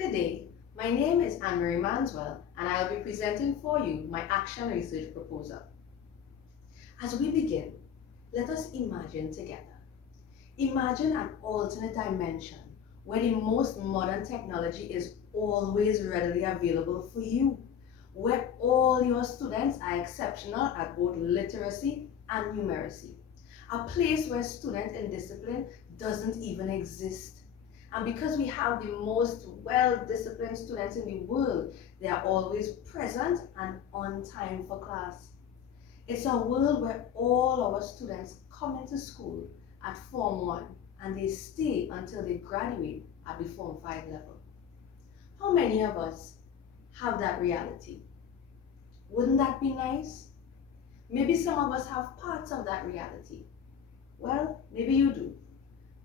Good day, my name is Anne-Marie Manswell and I will be presenting for you my action research proposal. As we begin, let us imagine together. Imagine an alternate dimension where the most modern technology is always readily available for you, where all your students are exceptional at both literacy and numeracy, a place where student indiscipline doesn't even exist. And because we have the most well-disciplined students in the world, they are always present and on time for class. It's a world where all our students come into school at Form 1 and they stay until they graduate at the Form 5 level. How many of us have that reality? Wouldn't that be nice? Maybe some of us have parts of that reality. Well, maybe you do.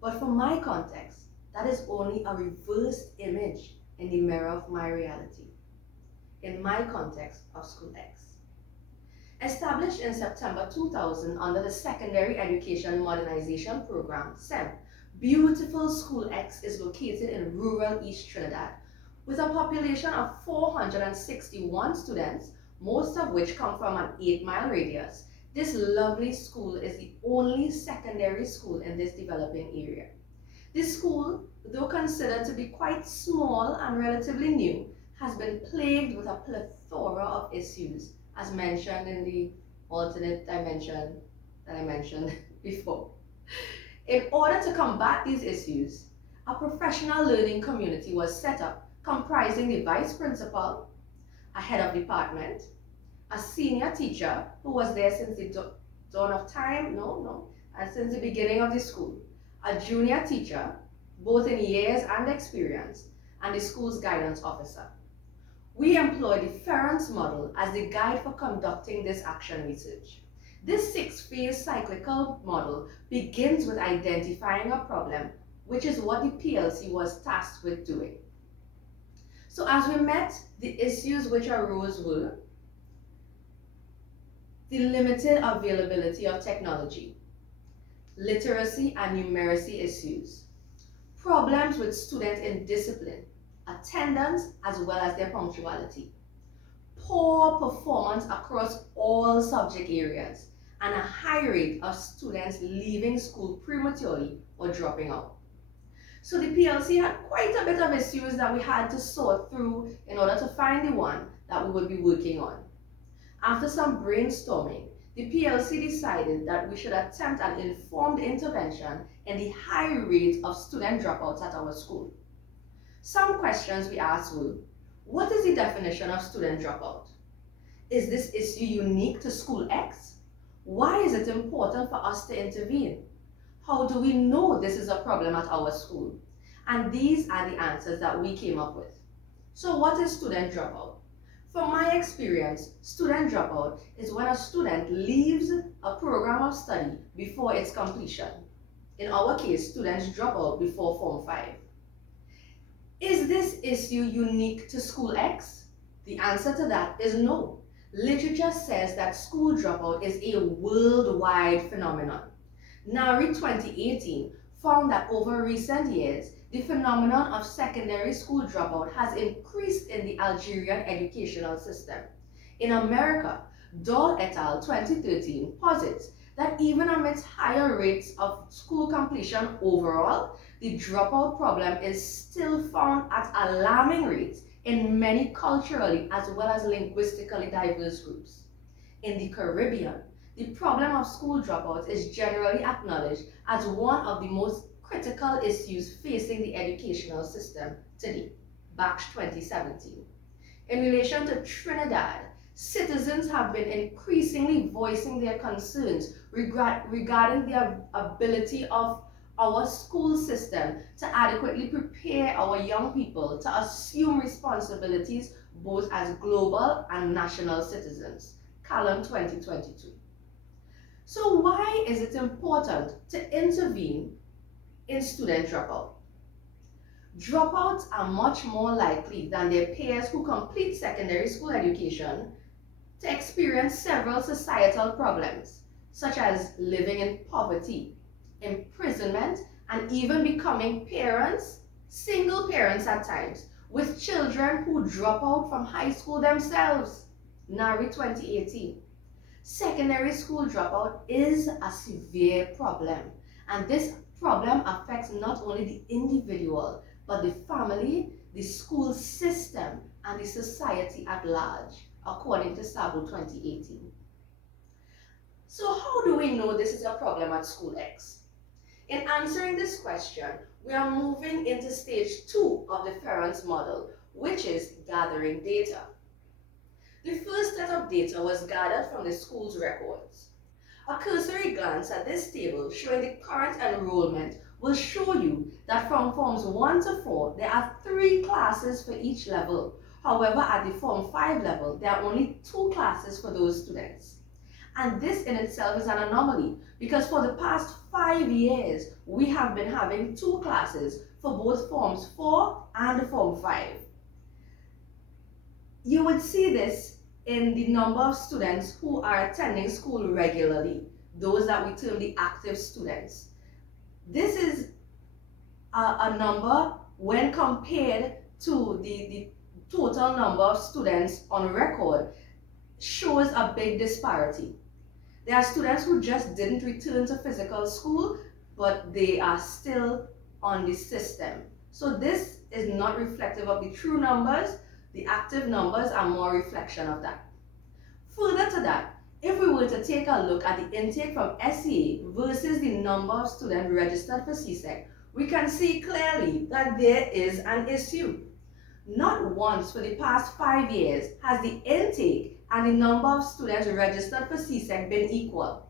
But from my context, that is only a reversed image in the mirror of my reality, in my context of School X. Established in September 2000 under the Secondary Education Modernization Program, SEM, beautiful School X is located in rural East Trinidad with a population of 461 students, most of which come from an 8-mile radius. This lovely school is the only secondary school in this developing area. This school, though considered to be quite small and relatively new, has been plagued with a plethora of issues, as mentioned in the alternate dimension that I mentioned before. In order to combat these issues, a professional learning community was set up comprising the vice principal, a head of department, a senior teacher who was there since the dawn of time, since the beginning of the school, a junior teacher, both in years and experience, and the school's guidance officer. We employ the Ference model as the guide for conducting this action research. This 6-phase cyclical model begins with identifying a problem, which is what the PLC was tasked with doing. So as we met, the issues which arose were the limited availability of technology, literacy and numeracy issues, problems with student indiscipline, attendance as well as their punctuality, poor performance across all subject areas, and a high rate of students leaving school prematurely or dropping out. So the PLC had quite a bit of issues that we had to sort through in order to find the one that we would be working on. After some brainstorming, the PLC decided that we should attempt an informed intervention in the high rate of student dropouts at our school. Some questions we asked were, what is the definition of student dropout? Is this issue unique to School X? Why is it important for us to intervene? How do we know this is a problem at our school? And these are the answers that we came up with. So what is student dropout? From my experience, student dropout is when a student leaves a program of study before its completion. In our case, students drop out before Form 5. Is this issue unique to School X? The answer to that is no. Literature says that school dropout is a worldwide phenomenon. NARI 2018 found that over recent years, the phenomenon of secondary school dropout has increased in the Algerian educational system. In America, Dahl et al. 2013 posits that even amidst higher rates of school completion overall, the dropout problem is still found at alarming rates in many culturally as well as linguistically diverse groups. In the Caribbean, the problem of school dropouts is generally acknowledged as one of the most critical issues facing the educational system today, Batch 2017. In relation to Trinidad, citizens have been increasingly voicing their concerns regarding the ability of our school system to adequately prepare our young people to assume responsibilities both as global and national citizens, Calum 2022. So why is it important to intervene in student dropout? Dropouts are much more likely than their peers who complete secondary school education to experience several societal problems, such as living in poverty, imprisonment, and even becoming parents, single parents at times, with children who drop out from high school themselves. NARI 2018. Secondary school dropout is a severe problem, and this problem affects not only the individual, but the family, the school system, and the society at large, according to SABO 2018. So how do we know this is a problem at School X? In answering this question, we are moving into stage 2 of the Ference model, which is gathering data. The first set of data was gathered from the school's records. A cursory glance at this table showing the current enrollment will show you that from Forms 1 to 4, there are 3 classes for each level. However, at the Form 5 level, there are only 2 classes for those students. And this in itself is an anomaly because for the past 5 years, we have been having 2 classes for both Forms 4 and Form 5. You would see this in the number of students who are attending school regularly, those that we term the active students. This is a number when compared to the total number of students on record shows a big disparity. There are students who just didn't return to physical school, but they are still on the system. So this is not reflective of the true numbers. The active numbers are more reflection of that. Further to that, if we were to take a look at the intake from SEA versus the number of students registered for CSEC, we can see clearly that there is an issue. Not once for the past 5 years has the intake and the number of students registered for CSEC been equal.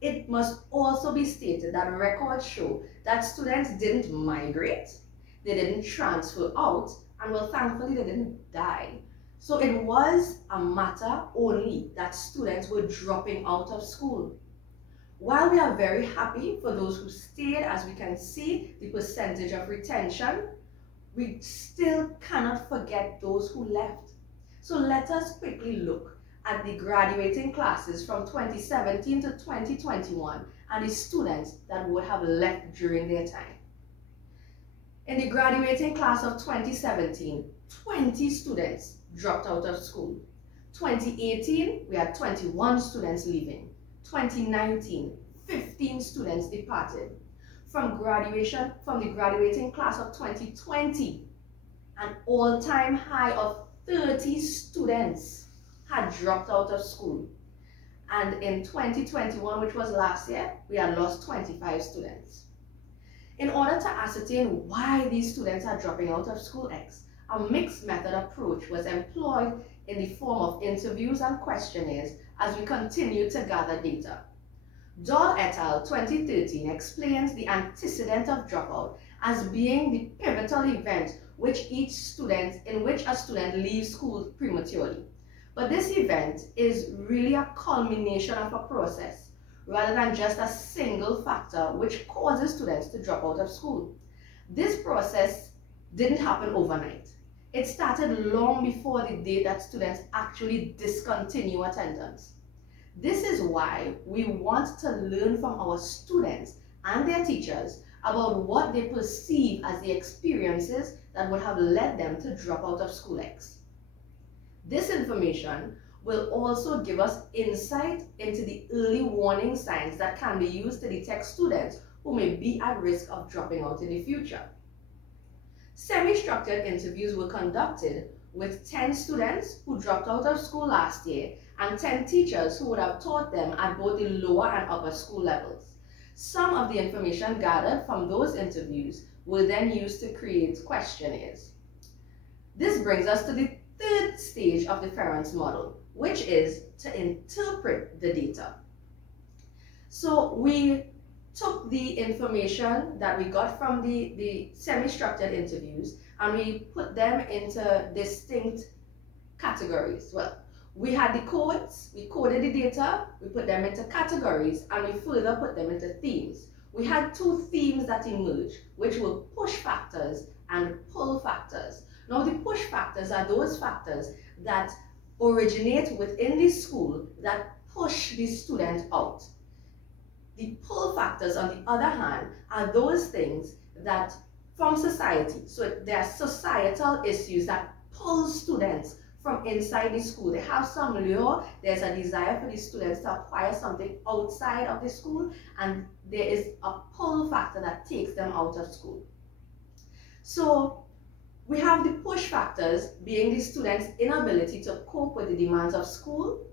It must also be stated that records show that students didn't migrate, they didn't transfer out, and well, thankfully they didn't die. So it was a matter only that students were dropping out of school. While we are very happy for those who stayed, as we can see the percentage of retention, we still cannot forget those who left. So let us quickly look at the graduating classes from 2017 to 2021 and the students that would have left during their time. In the graduating class of 2017, 20 students dropped out of school. 2018, we had 21 students leaving. 2019, 15 students departed. From the graduating class of 2020, an all-time high of 30 students had dropped out of school. And in 2021, which was last year, we had lost 25 students. In order to ascertain why these students are dropping out of School X, a mixed method approach was employed in the form of interviews and questionnaires as we continue to gather data. Doll et al. 2013 explains the antecedent of dropout as being the pivotal event in which a student leaves school prematurely. But this event is really a culmination of a process rather than just a single factor which causes students to drop out of school. This process didn't happen overnight. It started long before the day that students actually discontinue attendance. This is why we want to learn from our students and their teachers about what they perceive as the experiences that would have led them to drop out of School X. This information will also give us insight into the early warning signs that can be used to detect students who may be at risk of dropping out in the future. Semi-structured interviews were conducted with 10 students who dropped out of school last year and 10 teachers who would have taught them at both the lower and upper school levels. Some of the information gathered from those interviews were then used to create questionnaires. This brings us to the third stage of the Ference model, which is to interpret the data. So we took the information that we got from the semi-structured interviews and we put them into distinct categories. Well, we had the codes, we coded the data, we put them into categories, and we further put them into themes. We had 2 themes that emerged, which were push factors and pull factors. Now, the push factors are those factors that originate within the school that push the student out. The pull factors, on the other hand, are those things that from society. So there are societal issues that pull students from inside the school. They have some lure, there's a desire for the students to acquire something outside of the school, and there is a pull factor that takes them out of school. So we have the push factors being the students' inability to cope with the demands of school,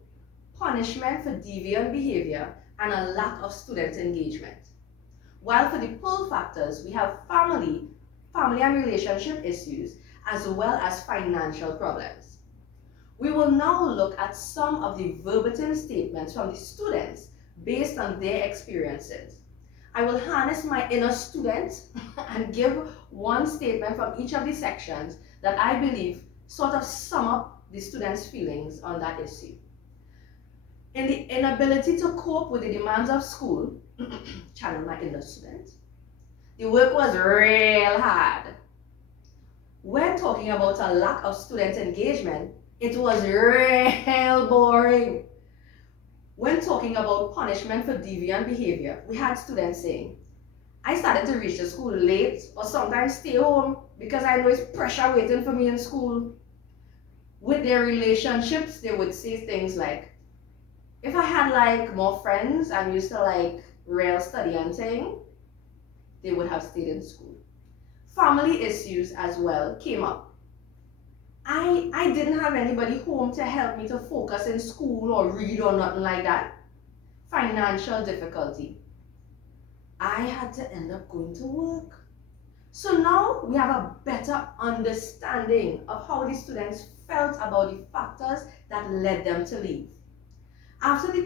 punishment for deviant behavior, and a lack of student engagement. While for the pull factors, we have family and relationship issues, as well as financial problems. We will now look at some of the verbatim statements from the students based on their experiences. I will harness my inner student and give one statement from each of the sections that I believe sort of sum up the students' feelings on that issue. In the inability to cope with the demands of school, channel my inner student, the work was real hard. When talking about a lack of student engagement, it was real boring. When talking about punishment for deviant behavior, we had students saying, I started to reach the school late or sometimes stay home because I know it's pressure waiting for me in school. With their relationships, they would say things like, if I had like more friends and used to like real study and thing, they would have stayed in school. Family issues as well came up. I didn't have anybody home to help me to focus in school or read or nothing like that. Financial difficulty. I had to end up going to work. So now we have a better understanding of how the students felt about the factors that led them to leave. After the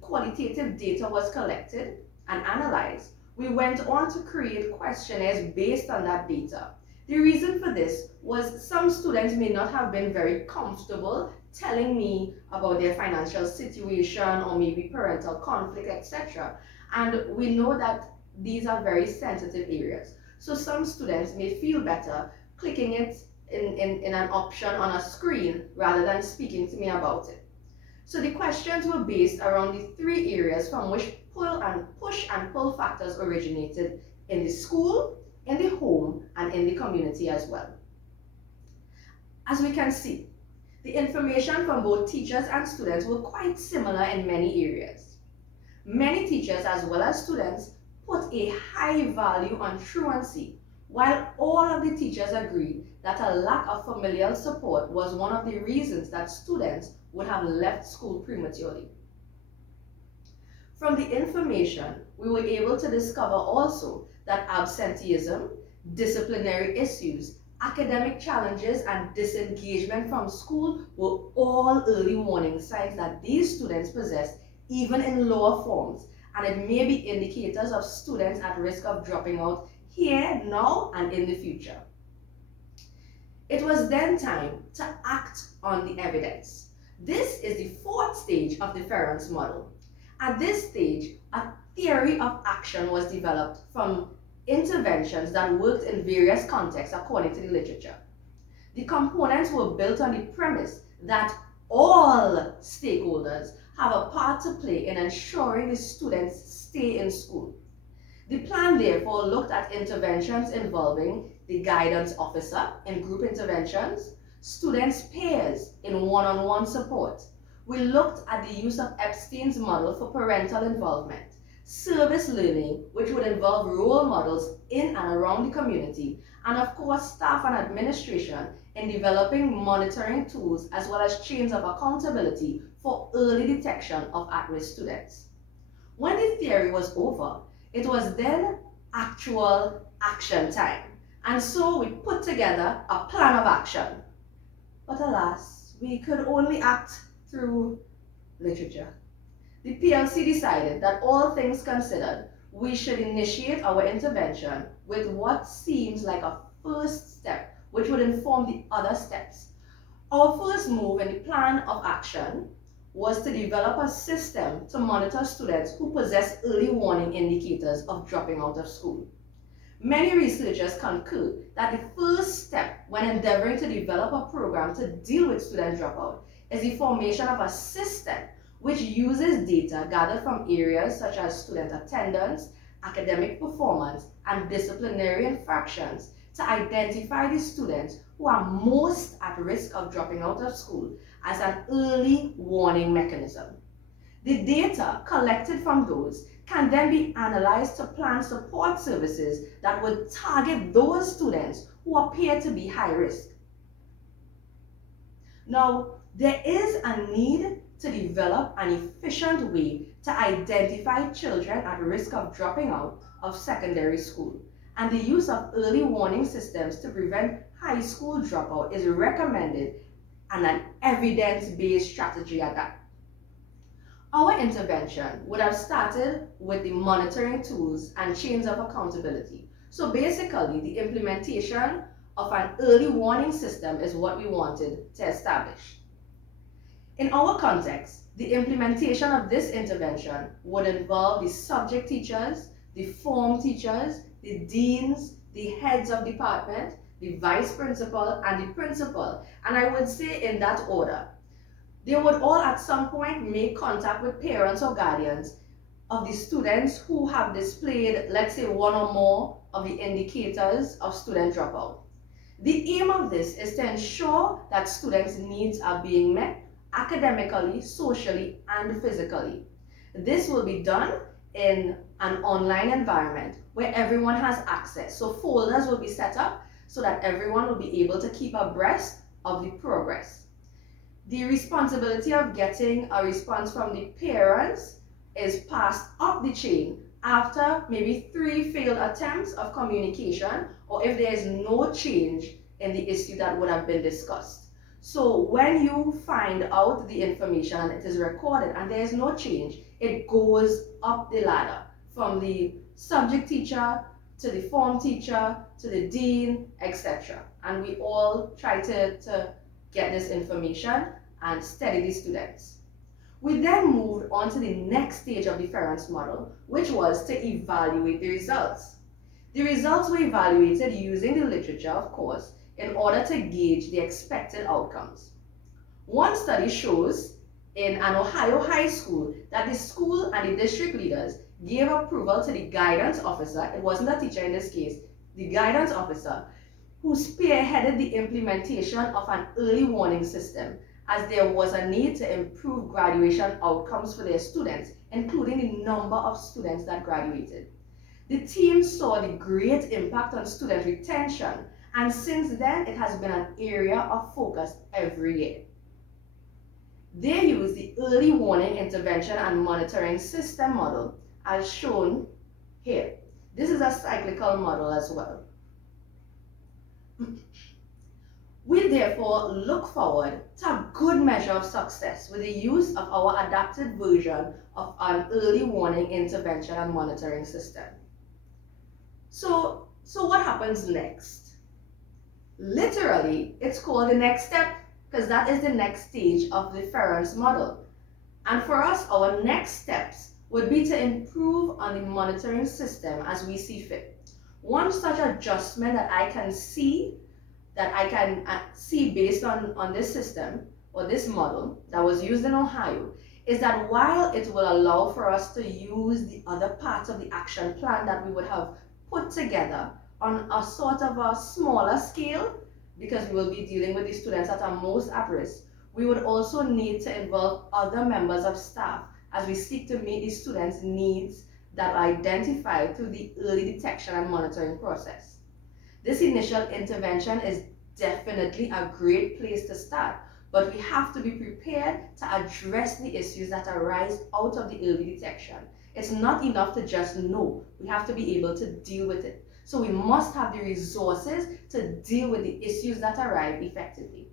qualitative data was collected and analyzed, we went on to create questionnaires based on that data. The reason for this was some students may not have been very comfortable telling me about their financial situation or maybe parental conflict, etc. And we know that these are very sensitive areas. So some students may feel better clicking it in an option on a screen rather than speaking to me about it. So the questions were based around the three areas from which push and pull factors originated: in the school, in the home, and in the community as well. As we can see, the information from both teachers and students were quite similar in many areas. Many teachers as well as students put a high value on truancy, while all of the teachers agreed that a lack of familial support was one of the reasons that students would have left school prematurely. From the information, we were able to discover also that absenteeism, disciplinary issues, academic challenges, and disengagement from school were all early warning signs that these students possessed even in lower forms, and it may be indicators of students at risk of dropping out here, now, and in the future. It was then time to act on the evidence. This is the fourth stage of the Ference model. At this stage, a theory of action was developed from interventions that worked in various contexts according to the literature. The components were built on the premise that all stakeholders have a part to play in ensuring the students stay in school. The plan therefore looked at interventions involving the guidance officer in group interventions, students' peers in one-on-one support. We looked at the use of Epstein's model for parental involvement, service learning, which would involve role models in and around the community, and of course staff and administration in developing monitoring tools as well as chains of accountability for early detection of at-risk students. When the theory was over, it was then actual action time, and so we put together a plan of action. But alas, we could only act through literature. The PLC decided that all things considered, we should initiate our intervention with what seems like a first step, which would inform the other steps. Our first move in the plan of action was to develop a system to monitor students who possess early warning indicators of dropping out of school. Many researchers concur that the first step when endeavoring to develop a program to deal with student dropout is the formation of a system which uses data gathered from areas such as student attendance, academic performance, and disciplinary infractions to identify the students who are most at risk of dropping out of school as an early warning mechanism. The data collected from those can then be analyzed to plan support services that would target those students who appear to be high risk. Now, there is a need to develop an efficient way to identify children at risk of dropping out of secondary school, and the use of early warning systems to prevent high school dropout is recommended and an evidence-based strategy at that. Our intervention would have started with the monitoring tools and chains of accountability. So basically, the implementation of an early warning system is what we wanted to establish. In our context, the implementation of this intervention would involve the subject teachers, the form teachers, the deans, the heads of department, the vice principal, and the principal. And I would say in that order. They would all at some point make contact with parents or guardians of the students who have displayed, let's say, one or more of the indicators of student dropout. The aim of this is to ensure that students' needs are being met academically, socially, and physically. This will be done in an online environment where everyone has access. So folders will be set up so that everyone will be able to keep abreast of the progress. The responsibility of getting a response from the parents is passed up the chain after maybe 3 failed attempts of communication, or if there is no change in the issue that would have been discussed. So when you find out the information and it is recorded and there is no change, it goes up the ladder from the subject teacher to the form teacher to the dean, etc. And we all try to get this information and steady the students. We then moved on to the next stage of the Ference model, which was to evaluate the results. The results were evaluated using the literature, of course, in order to gauge the expected outcomes. One study shows in an Ohio high school that the school and the district leaders gave approval to the guidance officer, it wasn't a teacher in this case, the guidance officer, who spearheaded the implementation of an early warning system, as there was a need to improve graduation outcomes for their students, including the number of students that graduated. The team saw the great impact on student retention, and since then it has been an area of focus every year. They use the early warning intervention and monitoring system model as shown here. This is a cyclical model as well. We therefore look forward to a good measure of success with the use of our adapted version of an early warning intervention and monitoring system. So what happens next? Literally, it's called the next step because that is the next stage of the Ference model. And for us, our next steps would be to improve on the monitoring system as we see fit. One such adjustment that I can see based on this system or this model that was used in Ohio is that while it will allow for us to use the other parts of the action plan that we would have put together on a sort of a smaller scale, because we will be dealing with the students that are most at risk, we would also need to involve other members of staff as we seek to meet the students' needs that are identified through the early detection and monitoring process. This initial intervention is definitely a great place to start, but we have to be prepared to address the issues that arise out of the early detection. It's not enough to just know, we have to be able to deal with it. So we must have the resources to deal with the issues that arrive effectively.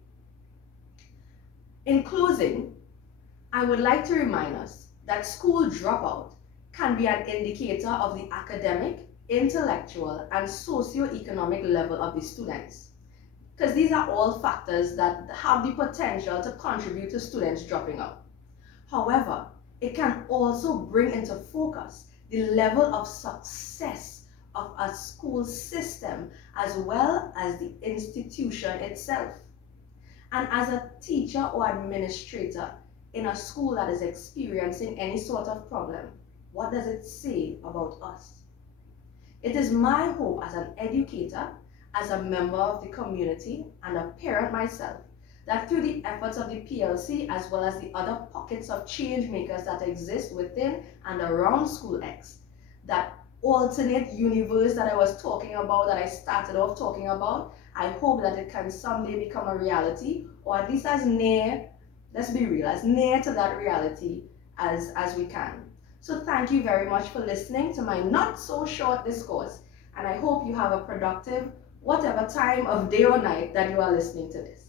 In closing, I would like to remind us that school dropout can be an indicator of the academic, intellectual, and socio-economic level of the students, because these are all factors that have the potential to contribute to students dropping out. However, it can also bring into focus the level of success of a school system as well as the institution itself. And as a teacher or administrator in a school that is experiencing any sort of problem, what does it say about us? It is my hope as an educator, as a member of the community, and a parent myself, that through the efforts of the PLC as well as the other pockets of change makers that exist within and around School X, that alternate universe that I was talking about, that I started off talking about, I hope that it can someday become a reality, or at least as near, let's be real, as near to that reality as we can. So thank you very much for listening to my not so short discourse, and I hope you have a productive whatever time of day or night that you are listening to this.